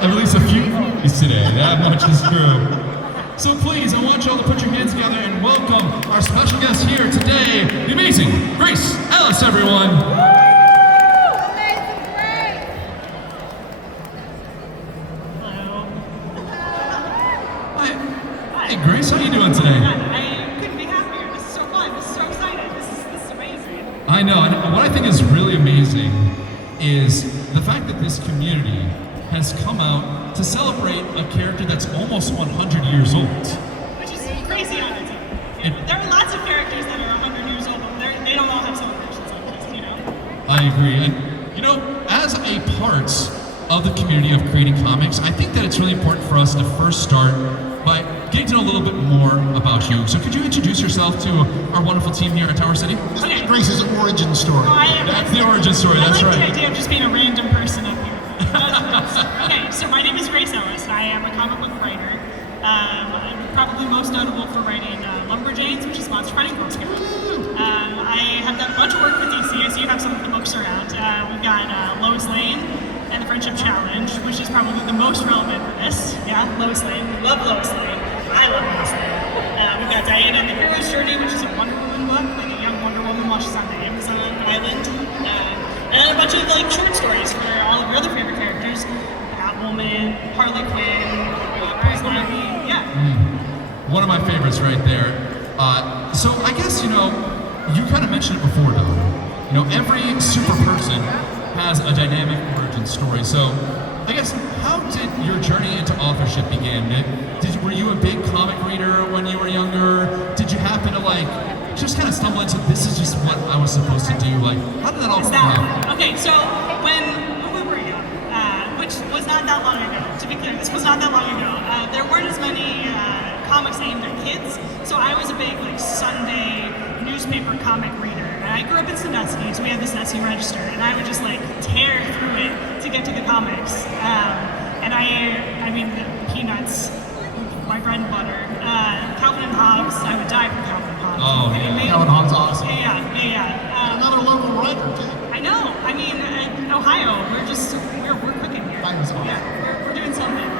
At least a few movies today, that much is true. So please, I want you all to put your hands together and welcome our special guest here today, the amazing Grace Ellis, everyone. Amazing Grace! Hello. Hey Grace, how are you doing today? I couldn't be happier. This is so fun. This is so exciting. This is amazing. I know, and what I think is really amazing is the fact that this community has come out to celebrate a character that's almost 100 years old. Which is crazy on its own. There are lots of characters that are 100 years old, but they don't all have celebrations like this, you know? I agree. And, you know, as a part of the community of creating comics, I think that it's really important for us to first start by getting to know a little bit more about you. So could you introduce yourself to our wonderful team here at Tower City? Okay. Grace's origin story. That's the origin story, that's I like right. the idea of just being a random person up here. Okay, so my name is Grace Ellis. I am a comic book writer. I'm probably most notable for writing Lumberjanes, which is Monster Fighting Girl Scout. I have done a bunch of work with DC. I see you have some of the books around. We've got Lois Lane and the Friendship Challenge, which is probably the most relevant for this. Yeah, Lois Lane. We love Lois Lane. I love Lois Lane. We've got Diana and the Hero's Journey, which is a Wonder Woman book, like a young Wonder Woman while she's on the Amazon island. And then a bunch of like short stories for all of your other favorite characters. Batwoman, Harley Quinn, Poison Ivy, yeah. One of my favorites right there. So I guess, you know, you kind of mentioned it before though. You know, every super person has a dynamic origin story. So I guess, how did your journey into authorship begin? Were you a big comic reader when you were younger? Did you happen to like, just kind of stumble into this is just what I was supposed to do? Like, how did that all come out? Okay, so when we were young, which was not that long ago, to be clear, this was not that long ago, there weren't as many comics aimed at kids, so I was a big like Sunday newspaper comic reader. And I grew up in Sandusky, so we had this Nessie Register, and I would just like tear through it to get to the comics. And I mean, Peanuts, my bread and butter. Calvin and Hobbes, I would die for Calvin and Hobbes. Oh, I mean, Calvin Hobbes awesome. Yeah. Another local writer, too. I know. I mean, Ohio, we're cooking here. Ohio's awesome. Yeah, we're doing something.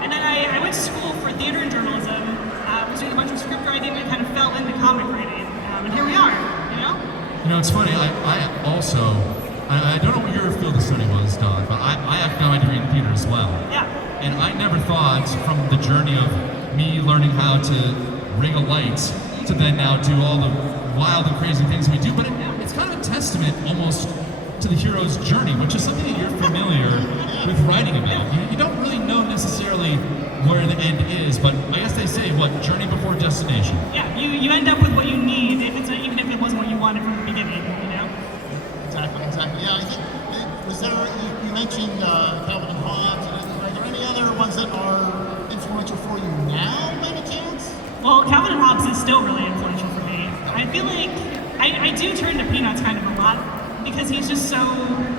And then I went to school for theater and journalism. Was doing a bunch of script writing and kind of fell into comic writing. And here we are, you know? You know, it's funny, I also, I don't know what your field of study was, Don, but I have now my degree in theater as well. Yeah. And I never thought from the journey of me learning how to ring a light to then now do all the wild and crazy things we do, but it's kind of a testament almost to the hero's journey, which is something that you're familiar with writing about. You don't really know necessarily where the end is, but I guess they say, what, journey before destination. Yeah, you end up with what you need, even if it wasn't what you wanted from the beginning, you know? Exactly. Yeah, I think, was there, you mentioned Calvin and Hobbes, are there any other ones that are influential for you now, by any chance? Well, Calvin and Hobbes is still really influential for me. I feel like I do turn to Peanuts kind of a lot because he's just so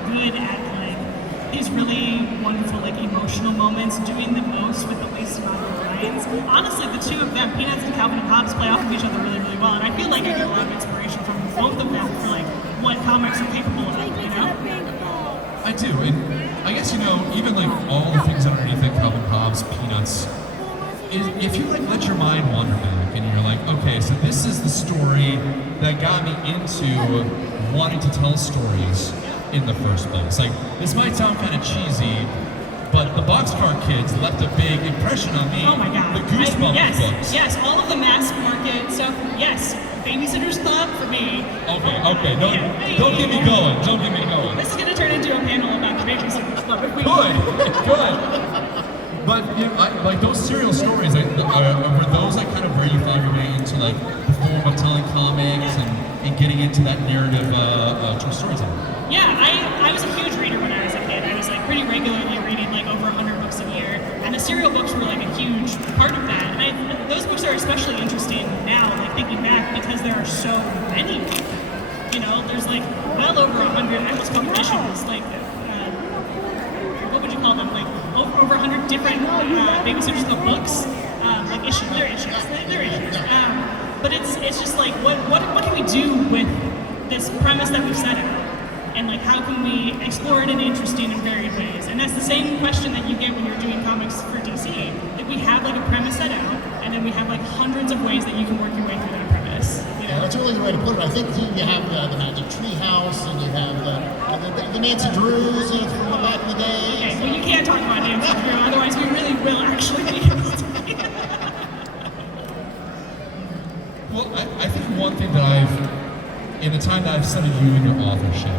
good at like these really wonderful like emotional moments, doing the most with the least amount of lines. Honestly, the two of them, Peanuts and Calvin and Hobbes, play off of each other really, really well, and I feel like I get a lot of inspiration from both of them for like what comics are capable of, you know? I do, and I guess, you know, even like all the things underneath it, Calvin Hobbes, Peanuts, if you like let your mind wander back and you're like, okay, so this is the story that got me into wanting to tell stories in the first place. Like, this might sound kind of cheesy, but the Boxcar Kids left a big impression on me. Oh my God. The Goosebumps books. Yes, all of the mass market stuff, yes. Babysitter's Club for me. Okay, don't get me going, don't get me going. This is going to turn into a panel about the Babysitter's Club. If we Good. But you know, like those serial stories, were those like kind of where you found your way into like the form of telling comics and getting into that narrative true storytelling? Yeah, I was a huge reader when I was a kid. I was like pretty regularly reading like over 100 books a year, and the serial books were like a huge part of that. And those books are especially interesting now, like thinking back, because there are so many. You know, there's like well over 100. I almost call them issues, like what would you call them? Like over 100 different Babysitters Club books, like issues. They're issues. But it's just like what can we do with this premise that we've set out, and like how can we explore it in interesting and varied ways? And that's the same question that you get when you're doing comics for DC. Like we have like a premise set out, and then we have like hundreds of ways that you can work your way through that premise. You know? Yeah, that's a really good way to put it. I think you have the Magic Tree House, and you have the Nancy Drews from back in the day. Okay, well you can't talk about Nancy Drew, otherwise we really will actually be able to. Well, I think one thing that in the time that I've studied you and your authorship,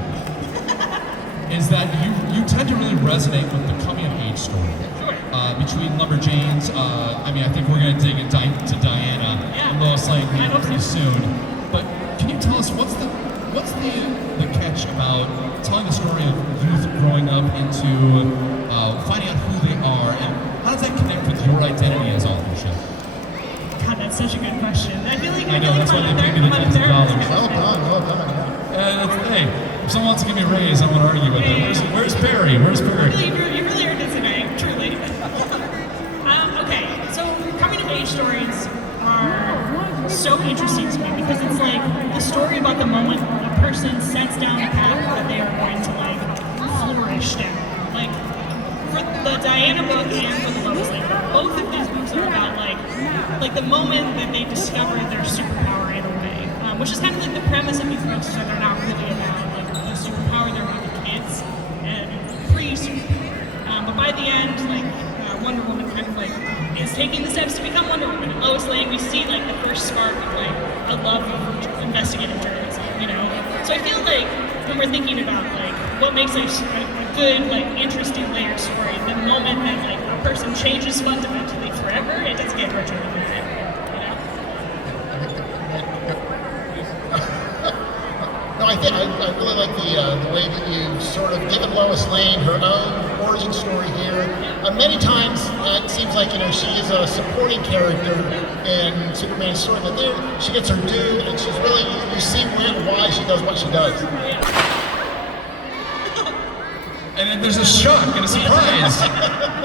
is that you tend to really resonate with the coming of age story. Between Lumberjanes, I mean, I think we're going to dig into Diana and Lois Lane pretty soon. But can you tell us what's the catch about telling the story of youth growing up into finding out who they are, and how does that connect with your identity as authorship? God, that's such a good question. I feel like that's why they pay me the tens of dollars. Well done. Hey, if someone wants to give me a raise, I'm going to argue with them. Where's Perry? Where's Perry? You really earned it today, truly. Okay, so coming of age stories are so interesting to me because it's like the story about the moment a person sets down a path that they are going to like flourish down. Like for the Diana book and for the Lois Lane book, both of these books are about like the moment that they discover their superpower in a way, which is kind of like the premise of these books, so they're not really about like the superpower, they're about the kids and pre-superpower. But by the end, like Wonder Woman kind of like is taking the steps to become Wonder Woman. And Lois Lane, we see like the first spark of like a love of investigative journalism, you know. So I feel like when we're thinking about like what makes a good, like interesting layered story, the moment that like a person changes fundamentally forever, it doesn't get richer than that, you know. No, I really like the way that you've sort of given Lois Lane her own origin story here. Many times it seems like she is a supporting character in Superman's story, but there she gets her due, and she's really you see why she does what she does. And then there's a shock and a surprise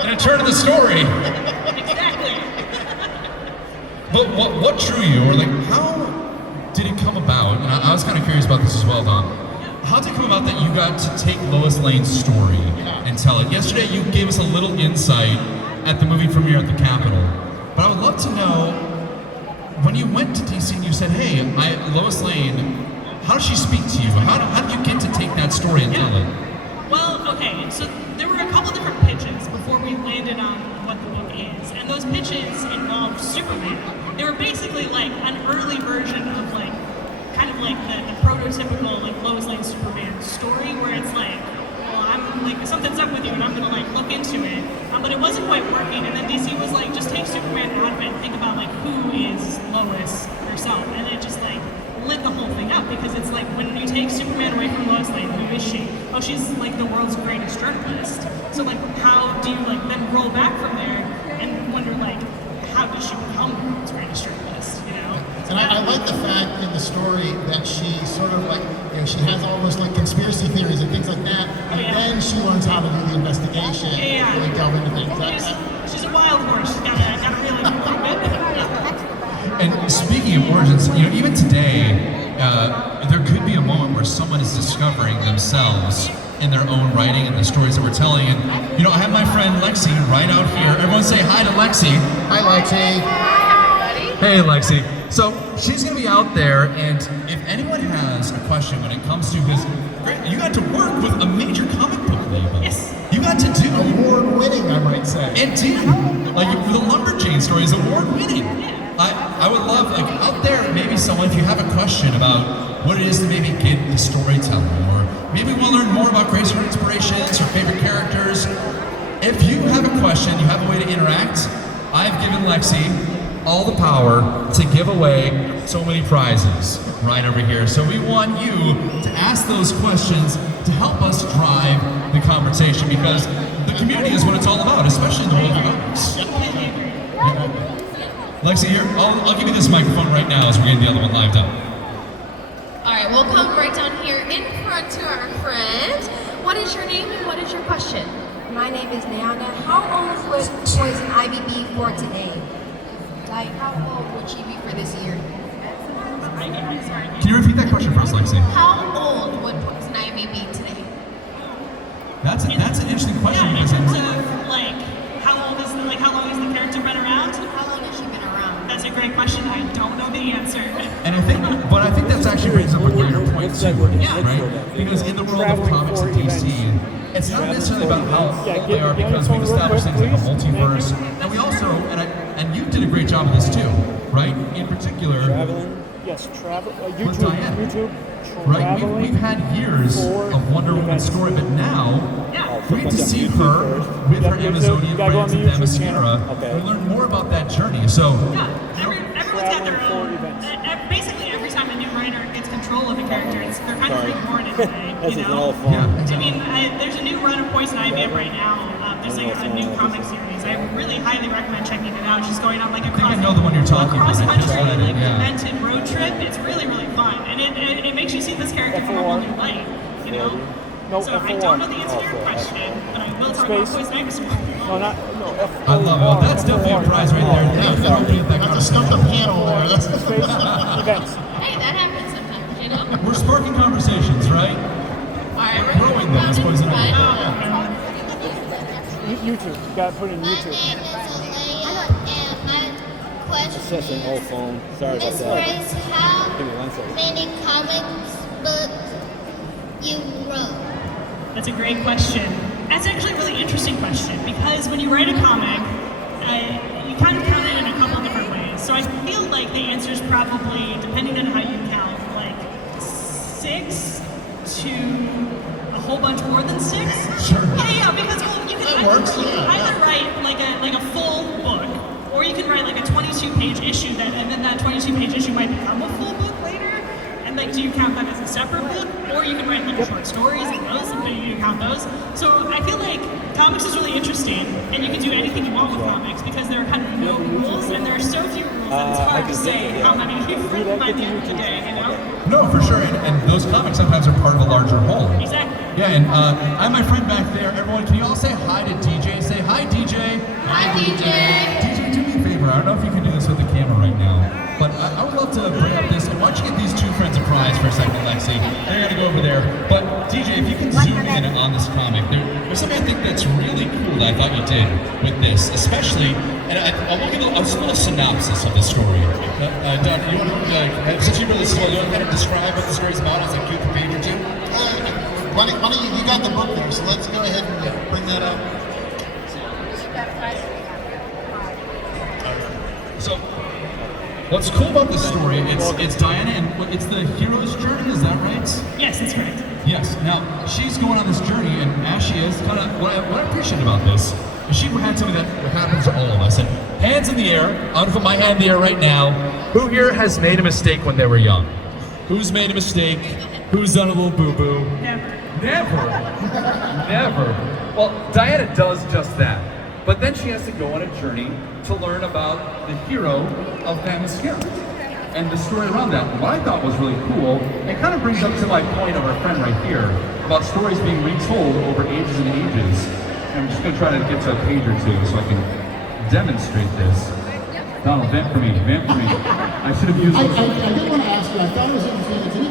and a turn of the story. Exactly. But what drew you, or like how did it come about? And I was kind of curious about this as well, Don. How did it come about that you got to take Lois Lane's story and tell it? Yesterday you gave us a little insight at the movie premiere at the Capitol. But I would love to know, when you went to DC and you said, hey, Lois Lane, how does she speak to you? How did you get to take that story and tell it? Well, okay, so there were a couple different pitches before we landed on what the book is. And those pitches involved Superman. They were basically like an early version of like, kind of like the prototypical like Lois Lane Superman story where it's like, well, I'm like, something's up with you and I'm gonna like look into it. But it wasn't quite working, and then DC was like, just take Superman out of it and think about like who is Lois herself. And it just like lit the whole thing up because it's like when you take Superman away from Lois Lane, who is she? Oh, she's like the world's greatest journalist. So like how do you like then roll back from there and wonder like how did she become the world's greatest journalist, you know? And I like the fact in the story that she sort of like, she has all those like conspiracy theories and things like that, and then she learns how to do the investigation and really delve into things. She's a wild horse. She's gotta really do it. And speaking of origins, even today, there could be a moment where someone is discovering themselves in their own writing and the stories that we're telling. And I have my friend Lexi right out here. Everyone say hi to Lexi. Hi, Lexi. Hey, Lexi. So she's going to be out there, and if anyone has a question when it comes to this, you got to work with a major comic book label. Yes. You got to do award-winning, I might say. Indeed. Like the Lumberjane story is award-winning. I would love, like, out there, maybe someone, if you have a question about what it is to maybe get the storytelling, or maybe want to learn more about Grace, her inspirations, her favorite characters. If you have a question, you have a way to interact, I've given Lexi all the power to give away so many prizes right over here. So we want you to ask those questions to help us drive the conversation, because the community is what it's all about, especially in the world of comics. Lexi, here, I'll give you this microphone right now as we're getting the other one lined up. All right, we'll come right down here in front to our friend. What is your name and what is your question? My name is Niana. How old would Poison Ivy be for today? Like, how old would she be for this year? Can you repeat that question for us, Lexi? How old would Poison Ivy be today? That's an interesting question, because story Let's too, go there. right? Because in the world of comics and DC, it's not necessarily about how old they are, because we've established things like a multiverse, and we also, and you did a great job of this too, right? In particular, Traveling. Yes, travel. with YouTube. Diana, YouTube. right? Traveling. We've had years of Wonder Woman's story, but now we get to see her with her Amazonian friends at Themyscira, and we learn more about that journey. So, Yeah, everyone's got their own. Basically, every time a new writer gets control of a character, they're kind of reborn in a way. This You is know? all fun. yeah. I mean, there's a new run of Poison Ivy right now. There's like a new comic series. I really highly recommend checking it out. She's going on like a I know the one you're talking about. I just cross-country read it, like yeah. demented road trip. It's really fun, and it makes you see this character from a whole new light. You know. No, So I don't know the answer to your question, but I will talk about Poison Ivy some more. No, not no. I love it. Well, that's definitely a prize right there. Thank you for opening that Have to stump the conversation. panel there. That's Space events. Hey, that happens sometimes, you know? We're sparking conversations, right? Alright, we're Growing them, as opposed to YouTube. You gotta put in My YouTube. name is Ellis, and my Assessing question old is, phone. Sorry about Miss that. Grace, how Give me 1 second. many comics books you wrote? That's a great question. That's actually a really interesting question because when you write a comic, you kind of count it in a couple different ways. So I feel like the answer is probably, depending on how you count, like 6 to a whole bunch more than 6. Sure. Yeah, because well, you can That works, you can yeah. either write like a full book, or you can write like a 22-page issue and then that 22-page issue might become a full book later. And like, do you count that as a separate book, or you can write like short stories and those, and do you count those? So I feel like comics is really interesting, and you can do anything you want with comics because there are kind of no rules, and there are so few rules that it's hard to say how many you've written by the end of the day. You know? No, for sure. And those comics sometimes are part of a larger whole. Exactly. Yeah, and I have my friend back there. Everyone, can you all say hi to DJ? Say hi, DJ. Hi, DJ. DJ, do me a favor. I don't know if you can do this with the camera right now, but I would love to bring up this. Why don't you get these two friends a prize for a second, Lexi? They're gonna go over there. But DJ, if you can zoom in on this comic, there's something I think that's really cool that I thought you did with this, especially. And I will give a little synopsis of the story. Doug, you want to, since you really slow, you want to kind of describe what the story's about as a quick page or two? Why don't you got the book there, so let's go ahead and bring that up. So, what's cool about this story, it's Diana, and it's the hero's journey, is that right? Yes, that's correct. Yes. Now, she's going on this journey, and as she is, kind of, what I appreciate about this is she had something that happens to all of us. And hands in the air, I'm gonna put my hand in the air right now. Who here has made a mistake when they were young? Who's made a mistake? Who's done a little boo-boo? Never. Never. Never. Well, Diana does just that. But then she has to go on a journey to learn about the hero of Themyscira and the story around that. What I thought was really cool, it kind of brings up to my point of our friend right here about stories being retold over ages and ages. And I'm just going to try to get to a page or two so I can demonstrate this. Donald, vent for me, vent for me. I should have used I did want to ask you, I thought it was interesting, it's an